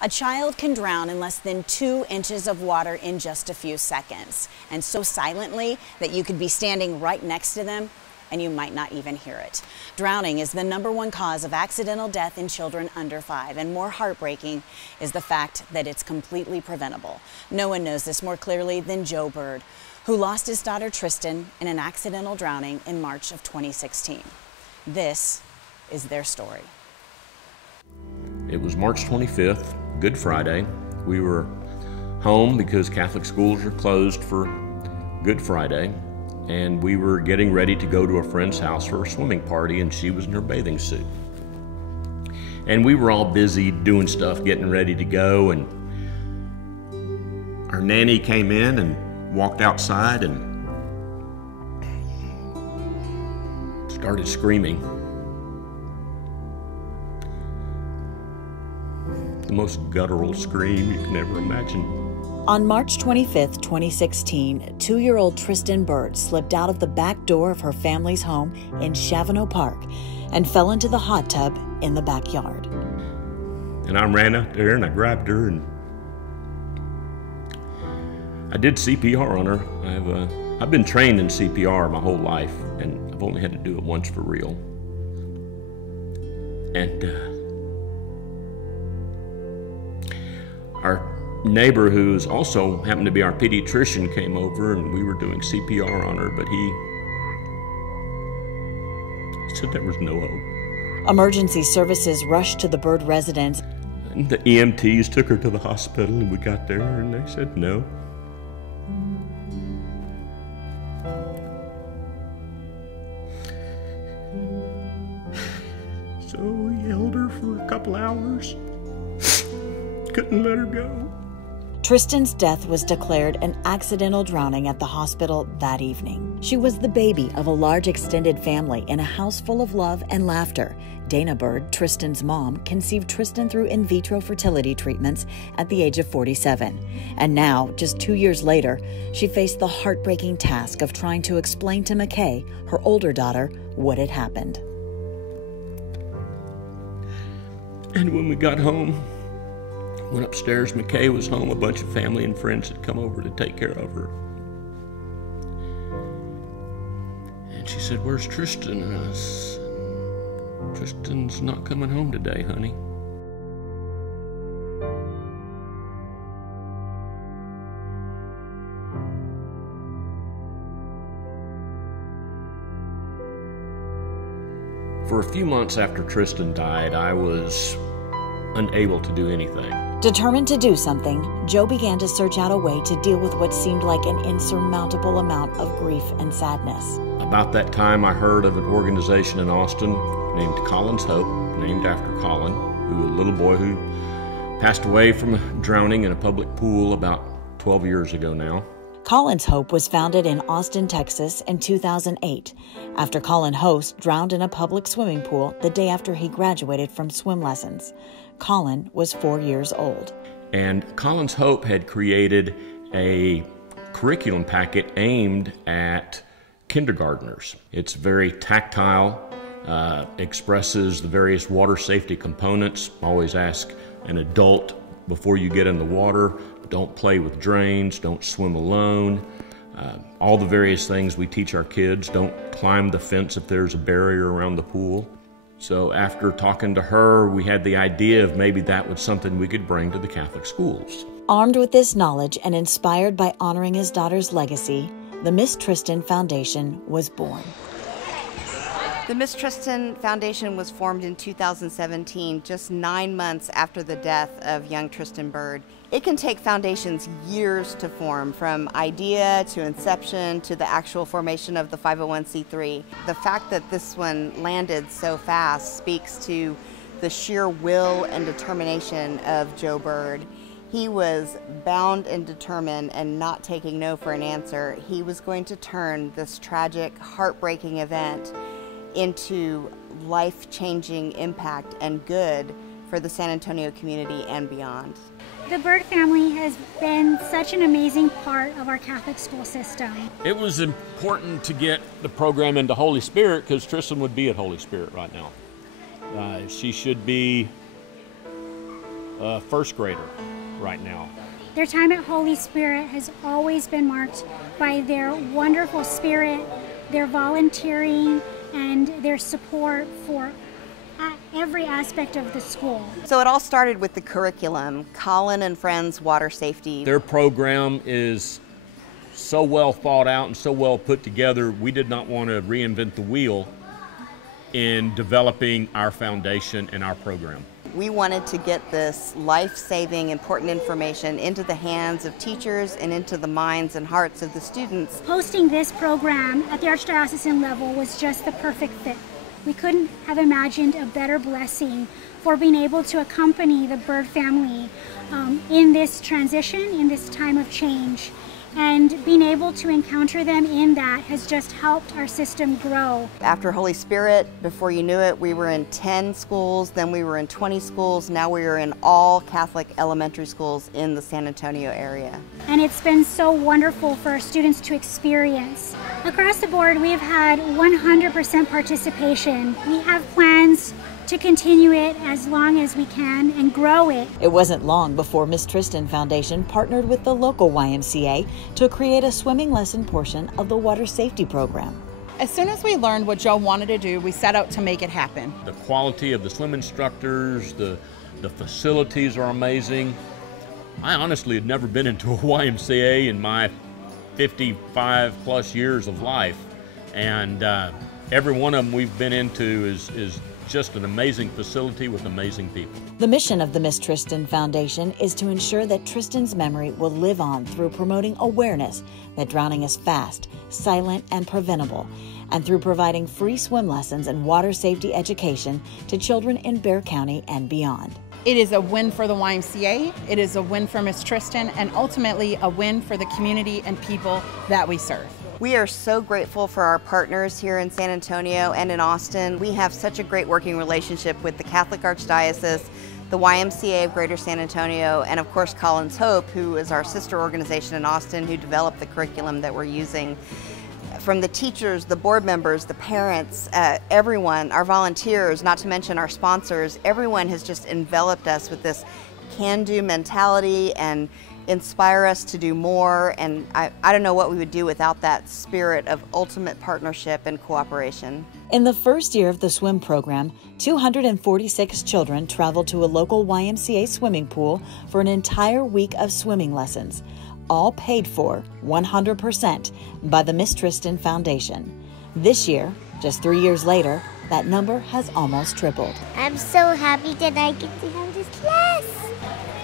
A child can drown in less than 2 inches of water in just a few seconds, and so silently that you could be standing right next to them and you might not even hear it. Drowning is the #1 cause of accidental death in children under 5, and more heartbreaking is the fact that it's completely preventable. No one knows this more clearly than Joe Bird, who lost his daughter Tristan in an accidental drowning in March of 2016. This is their story. It was March 25th, Good Friday. We were home because Catholic schools are closed for Good Friday, and we were getting ready to go to a friend's house for a swimming party, and she was in her bathing suit. And we were all busy doing stuff, getting ready to go, and our nanny came in and walked outside and started screaming. The most guttural scream you can ever imagine. On March 25th, 2016, 2-year-old Tristan Bird slipped out of the back door of her family's home in Chavano Park and fell into the hot tub in the backyard. And I ran out there and I grabbed her and I did CPR on her. I've been trained in CPR my whole life, and I've only had to do it once for real. And our neighbor, who's also happened to be our pediatrician, came over and we were doing CPR on her, but he said there was no hope. Emergency services rushed to the Bird residence. And the EMTs took her to the hospital, and we got there and they said no. So we held her for a couple hours. Couldn't let her go. Tristan's death was declared an accidental drowning at the hospital that evening. She was the baby of a large extended family in a house full of love and laughter. Dana Bird, Tristan's mom, conceived Tristan through in vitro fertility treatments at the age of 47. And now, just 2 years later, she faced the heartbreaking task of trying to explain to McKay, her older daughter, what had happened. And when we got home, went upstairs, McKay was home, a bunch of family and friends had come over to take care of her. And she said, "Where's Tristan?" And I said, "Tristan's not coming home today, honey." For a few months after Tristan died, I was unable to do anything. Determined to do something, Joe began to search out a way to deal with what seemed like an insurmountable amount of grief and sadness. About that time, I heard of an organization in Austin named Colin's Hope, named after Colin, a little boy who passed away from drowning in a public pool about 12 years ago now. Colin's Hope was founded in Austin, Texas in 2008, after Colin Host drowned in a public swimming pool the day after he graduated from swim lessons. Colin was 4 years old. And Colin's Hope had created a curriculum packet aimed at kindergartners. It's very tactile, expresses the various water safety components. Always ask an adult before you get in the water, don't play with drains, don't swim alone. All the various things we teach our kids. Don't climb the fence if there's a barrier around the pool. So after talking to her, we had the idea of maybe that was something we could bring to the Catholic schools. Armed with this knowledge and inspired by honoring his daughter's legacy, the Miss Tristan Foundation was born. The Miss Tristan Foundation was formed in 2017, just 9 months after the death of young Tristan Bird. It can take foundations years to form, from idea to inception to the actual formation of the 501c3. The fact that this one landed so fast speaks to the sheer will and determination of Joe Bird. He was bound and determined and not taking no for an answer. He was going to turn this tragic, heartbreaking event into life-changing impact and good for the San Antonio community and beyond. The Bird family has been such an amazing part of our Catholic school system. It was important to get the program into Holy Spirit because Tristan would be at Holy Spirit right now. She should be first grader right now. Their time at Holy Spirit has always been marked by their wonderful spirit, their volunteering, and their support for every aspect of the school. So it all started with the curriculum, Colin and Friends Water Safety. Their program is so well thought out and so well put together, we did not want to reinvent the wheel in developing our foundation and our program. We wanted to get this life-saving, important information into the hands of teachers and into the minds and hearts of the students. Hosting this program at the Archdiocesan level was just the perfect fit. We couldn't have imagined a better blessing for being able to accompany the Bird family in this transition, in this time of change. And being able to encounter them in that has just helped our system grow. After Holy Spirit, before you knew it, we were in 10 schools, then we were in 20 schools, now we are in all Catholic elementary schools in the San Antonio area. And it's been so wonderful for our students to experience. Across the board, we have had 100% participation. We have plans to continue it as long as we can and grow it. It wasn't long before Miss Tristan Foundation partnered with the local YMCA to create a swimming lesson portion of the water safety program. As soon as we learned what Joe wanted to do, we set out to make it happen. The quality of the swim instructors, the facilities are amazing. I honestly had never been into a YMCA in my 55 plus years of life, and every one of them we've been into is just an amazing facility with amazing people. The mission of the Miss Tristan Foundation is to ensure that Tristan's memory will live on through promoting awareness that drowning is fast, silent, and preventable, and through providing free swim lessons and water safety education to children in Bexar County and beyond. It is a win for the YMCA, it is a win for Miss Tristan, and ultimately a win for the community and people that we serve. We are so grateful for our partners here in San Antonio and in Austin. We have such a great working relationship with the Catholic Archdiocese, the YMCA of Greater San Antonio, and of course Colin's Hope, who is our sister organization in Austin, who developed the curriculum that we're using. From the teachers, the board members, the parents, everyone, our volunteers, not to mention our sponsors, everyone has just enveloped us with this can-do mentality and inspire us to do more, and I don't know what we would do without that spirit of ultimate partnership and cooperation. In the first year of the swim program, 246 children traveled to a local YMCA swimming pool for an entire week of swimming lessons, all paid for 100% by the Miss Tristan Foundation. This year, just 3 years later, that number has almost tripled. I'm so happy that I get to have this class.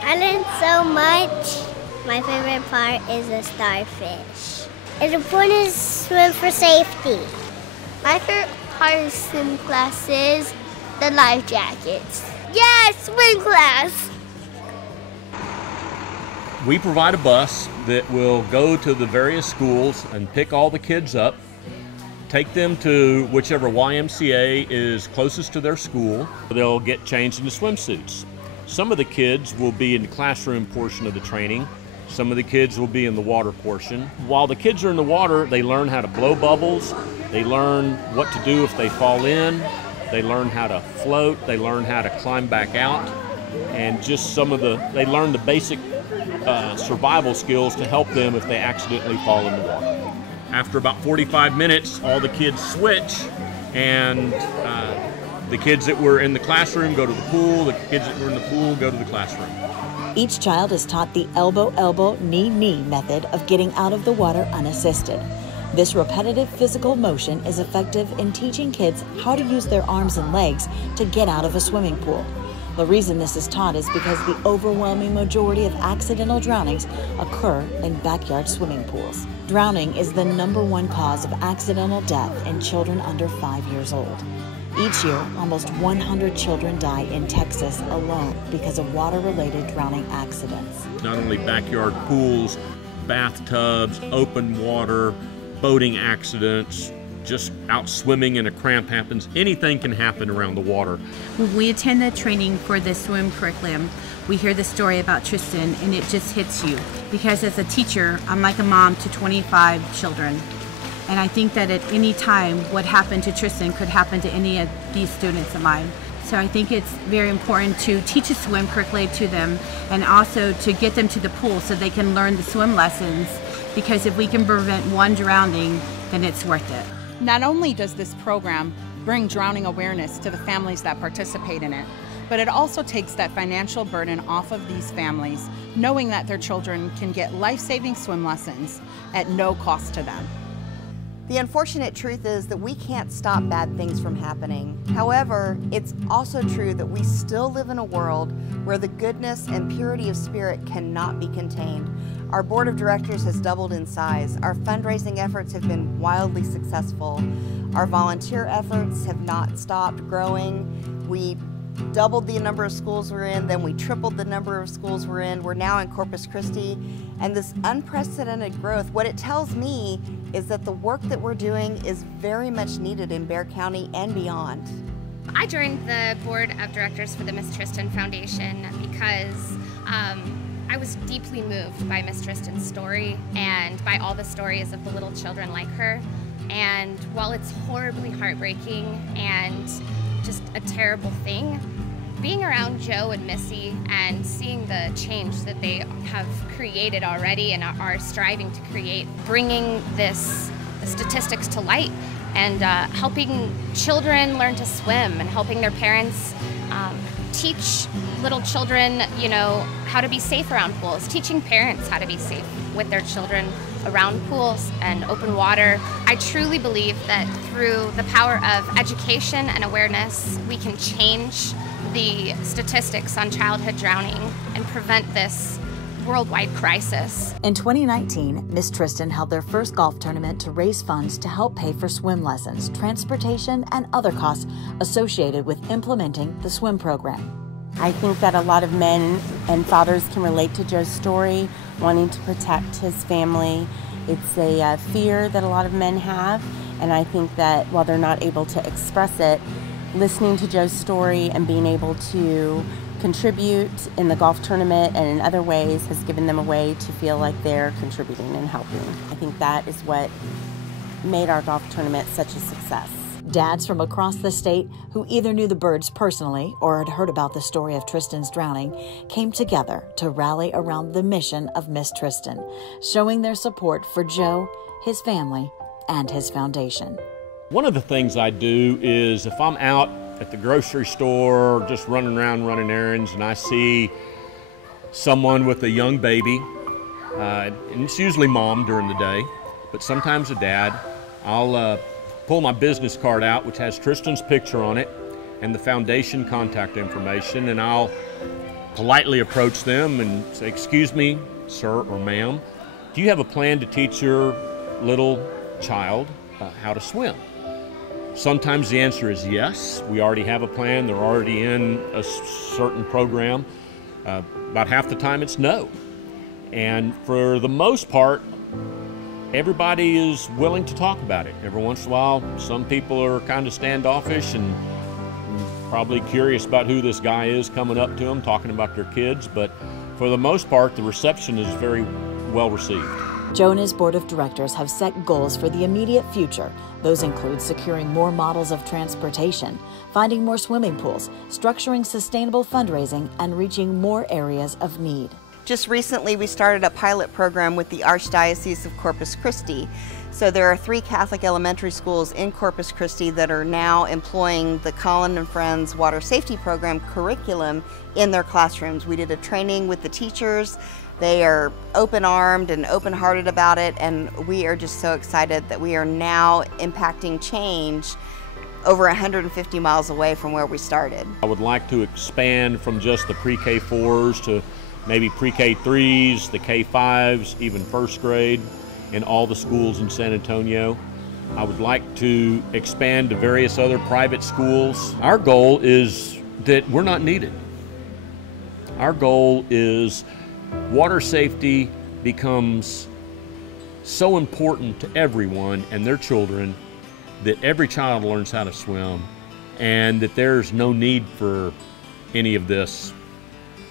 I learned so much. My favorite part is the starfish. It's important to swim for safety. My favorite part of swim class is the life jackets. Yes, swim class! We provide a bus that will go to the various schools and pick all the kids up, take them to whichever YMCA is closest to their school. They'll get changed into swimsuits. Some of the kids will be in the classroom portion of the training. Some of the kids will be in the water portion. While the kids are in the water, they learn how to blow bubbles. They learn what to do if they fall in. They learn how to float. They learn how to climb back out. And just they learn the basic survival skills to help them if they accidentally fall in the water. After about 45 minutes, all the kids switch, and the kids that were in the classroom go to the pool, the kids that were in the pool go to the classroom. Each child is taught the elbow-elbow, knee-knee method of getting out of the water unassisted. This repetitive physical motion is effective in teaching kids how to use their arms and legs to get out of a swimming pool. The reason this is taught is because the overwhelming majority of accidental drownings occur in backyard swimming pools. Drowning is the #1 cause of accidental death in children under 5 years old. Each year, almost 100 children die in Texas alone because of water-related drowning accidents. Not only backyard pools, bathtubs, open water, boating accidents, just out swimming and a cramp happens. Anything can happen around the water. When we attend the training for the swim curriculum, we hear the story about Tristan and it just hits you. Because as a teacher, I'm like a mom to 25 children. And I think that at any time, what happened to Tristan could happen to any of these students of mine. So I think it's very important to teach a swim curriculum to them, and also to get them to the pool so they can learn the swim lessons, because if we can prevent one drowning, then it's worth it. Not only does this program bring drowning awareness to the families that participate in it, but it also takes that financial burden off of these families, knowing that their children can get life-saving swim lessons at no cost to them. The unfortunate truth is that we can't stop bad things from happening. However, it's also true that we still live in a world where the goodness and purity of spirit cannot be contained. Our board of directors has doubled in size. Our fundraising efforts have been wildly successful. Our volunteer efforts have not stopped growing. We doubled the number of schools we're in, then we tripled the number of schools we're in. We're now in Corpus Christi, and this unprecedented growth, what it tells me is that the work that we're doing is very much needed in Bexar County and beyond. I joined the board of directors for the Miss Tristan Foundation because I was deeply moved by Miss Tristan's story and by all the stories of the little children like her. And while it's horribly heartbreaking and just a terrible thing, being around Joe and Missy and seeing the change that they have created already and are striving to create, bringing the statistics to light and helping children learn to swim and helping their parents teach little children, you know, how to be safe around pools, teaching parents how to be safe with their children around pools and open water. I truly believe that through the power of education and awareness, we can change the statistics on childhood drowning and prevent this worldwide crisis. In 2019, Miss Tristan held their first golf tournament to raise funds to help pay for swim lessons, transportation, and other costs associated with implementing the swim program. I think that a lot of men and fathers can relate to Joe's story, wanting to protect his family. It's a fear that a lot of men have, and I think that while they're not able to express it, listening to Joe's story and being able to contribute in the golf tournament and in other ways has given them a way to feel like they're contributing and helping. I think that is what made our golf tournament such a success. Dads from across the state who either knew the birds personally or had heard about the story of Tristan's drowning came together to rally around the mission of Miss Tristan, showing their support for Joe, his family, and his foundation. One of the things I do is if I'm out at the grocery store, just running around running errands, and I see someone with a young baby, and it's usually mom during the day, but sometimes a dad, I'll pull my business card out, which has Tristan's picture on it and the foundation contact information, and I'll politely approach them and say, "Excuse me, sir or ma'am, do you have a plan to teach your little child how to swim?" Sometimes the answer is yes. We already have a plan. They're already in a certain program. About half the time it's no. And for the most part, everybody is willing to talk about it. Every once in a while, some people are kind of standoffish and probably curious about who this guy is coming up to them, talking about their kids. But for the most part, the reception is very well received. Joe and his board of directors have set goals for the immediate future. Those include securing more models of transportation, finding more swimming pools, structuring sustainable fundraising, and reaching more areas of need. Just recently, we started a pilot program with the Archdiocese of Corpus Christi. So there are 3 Catholic elementary schools in Corpus Christi that are now employing the Collin and Friends Water Safety Program curriculum in their classrooms. We did a training with the teachers. They are open-armed and open-hearted about it, and we are just so excited that we are now impacting change over 150 miles away from where we started. I would like to expand from just the pre-K 4s to maybe pre-K 3s, the K 5s, even first grade in all the schools in San Antonio. I would like to expand to various other private schools. Our goal is that we're not needed. Our goal is water safety becomes so important to everyone and their children that every child learns how to swim and that there's no need for any of this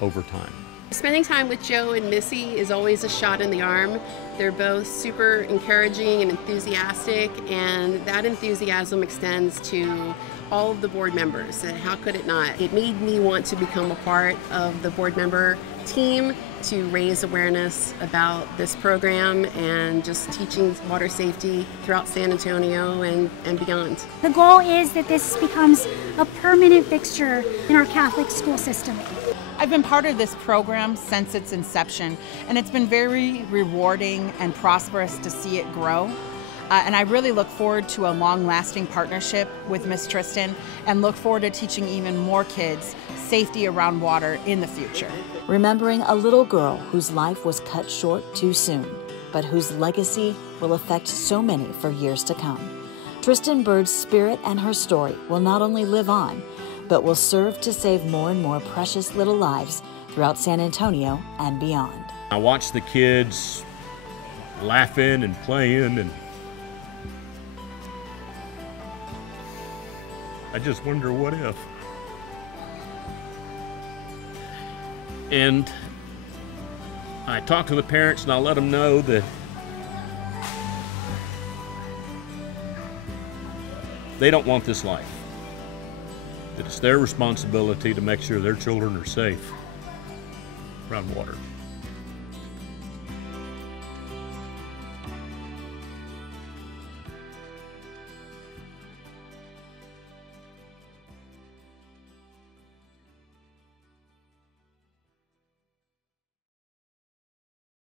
over time. Spending time with Joe and Missy is always a shot in the arm. They're both super encouraging and enthusiastic, and that enthusiasm extends to all of the board members. And how could it not? It made me want to become a part of the board member team to raise awareness about this program and just teaching water safety throughout San Antonio and beyond. The goal is that this becomes a permanent fixture in our Catholic school system. I've been part of this program since its inception, and it's been very rewarding and prosperous to see it grow. And I really look forward to a long-lasting partnership with Miss Tristan and look forward to teaching even more kids safety around water in the future. Remembering a little girl whose life was cut short too soon, but whose legacy will affect so many for years to come. Tristan Bird's spirit and her story will not only live on, but will serve to save more and more precious little lives throughout San Antonio and beyond. I watch the kids laughing and playing, and I just wonder what if. And I talk to the parents and I let them know that they don't want this life. That it's their responsibility to make sure their children are safe around water.